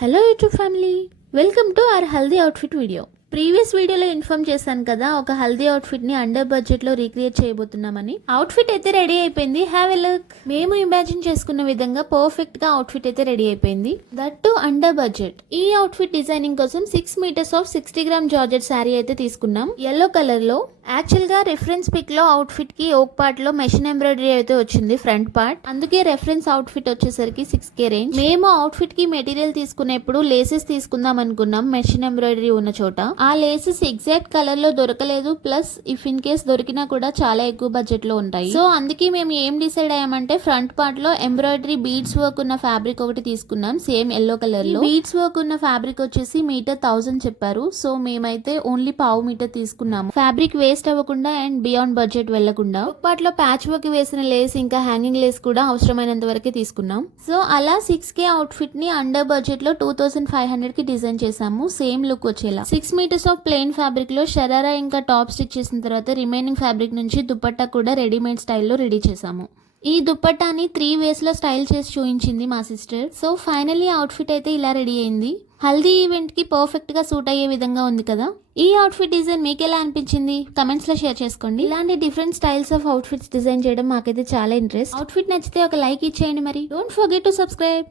Hello YouTube family, welcome to our haldi outfit video. Previous వీడియోలో inform చేశాను కదా, ఒక హల్దీ అవుట్ఫిట్ ని అండర్ బడ్జెట్ లో రీక్రియేట్ చేయబోతున్నామని. అవుట్ఫిట్ అయితే రెడీ అయిపోయింది. Have a look. మేము ఇమాజిన్ చేసుకున్న విధంగా పర్ఫెక్ట్ గా అవుట్ఫిట్ అయితే రెడీ అయిపోయింది, దట్ టు అండర్ బడ్జెట్. ఈ అవుట్ఫిట్ డిజైనింగ్ కోసం 6 meters of 60 gram georgette sari అయితే తీసుకున్నాం, ఎల్లో కలర్ లో. యాక్చువల్ గా రెఫరెన్స్ పిక్ లో అవుట్ఫిట్ కి ఓక్ పార్ట్ లో మెషిన్ ఎంబ్రాయిడరీ అయితే వచ్చింది, ఫ్రంట్ పార్ట్. అందుకే రెఫరెన్స్ అవుట్ఫిట్ వచ్చేసరికి 6K రేంజ్. మేము అవుట్ఫిట్ కి మెటీరియల్ తీసుకునేప్పుడు లేసెస్ తీసుకుందాం అనుకున్నాం, మెషిన్ ఎంబ్రాయిడరీ ఉన్న చోట. ఆ లేసెస్ ఎగ్జాక్ట్ కలర్ లో దొరకలేదు, ప్లస్ ఇఫ్ ఇన్ కేస్ దొరికినా కూడా చాలా ఎక్కువ బడ్జెట్ లో ఉంటాయి. సో అందుకే మేము ఏం డిసైడ్ అయ్యామంటే ఫ్రంట్ పార్ట్ లో ఎంబ్రాయిడరీ బీడ్స్ వర్క్ ఉన్న ఫ్యాబ్రిక్ ఒకటి తీసుకున్నాం, సేమ్ ఎల్లో కలర్ లో. బీడ్స్ వర్క్ ఉన్న ఫ్యాబ్రిక్ వచ్చేసి మీటర్ 1000 చెప్పారు, సో మేమైతే ఓన్లీ పావు మీటర్ తీసుకున్నాము. ఫ్యాబ్రిక్ వేస్ట్ అవ్వకుండా అండ్ బియాండ్ బడ్జెట్ వెళ్లకుండా. పార్ట్ లో ప్యాచ్ వర్క్ వేసిన లేస్ ఇంకా హ్యాంగింగ్ లేస్ కూడా అవసరమైనంత వరకే తీసుకున్నాం. సో అలా 6K అవుట్ఫిట్ ని అండర్ బడ్జెట్ లో 2500 కి డిజైన్ చేసాము, సేమ్ లుక్ వచ్చేలా. 6 మీటర్స్ ఆఫ్ ప్లెయిన్ ఫ్యాబ్రిక్ లో షరారా ఇంకా టాప్ స్టిచ్ చేసిన తర్వాత రిమైనింగ్ ఫ్యాబ్రిక్ నుంచి దుపట్టా కూడా రెడీమేడ్ స్టైల్లో రెడీ చేసాము. ఈ దుపట్టాని 3 వేస్ లో స్టైల్ చేసి చూపించింది మా సిస్టర్. సో ఫైనల్లీ అవుట్ఫిట్ అయితే ఇలా రెడీ అయింది. హల్దీ ఈవెంట్ కి పర్ఫెక్ట్ గా సూట్ అయ్యే విధంగా ఉంది కదా. ఈ అవుట్ఫిట్ డిజైన్ మీకు ఎలా అనిపించింది కమెంట్స్ లో షేర్ చేసుకోండి. ఇలాంటి different styles of outfits design చేయడం మాకైతే చాలా ఇంట్రెస్ట్. అవుట్ఫిట్ నచ్చితే ఒక లైక్ ఇచ్చేయండి. మరి డోంట్ ఫర్గెట్ టు సబ్స్క్రైబ్.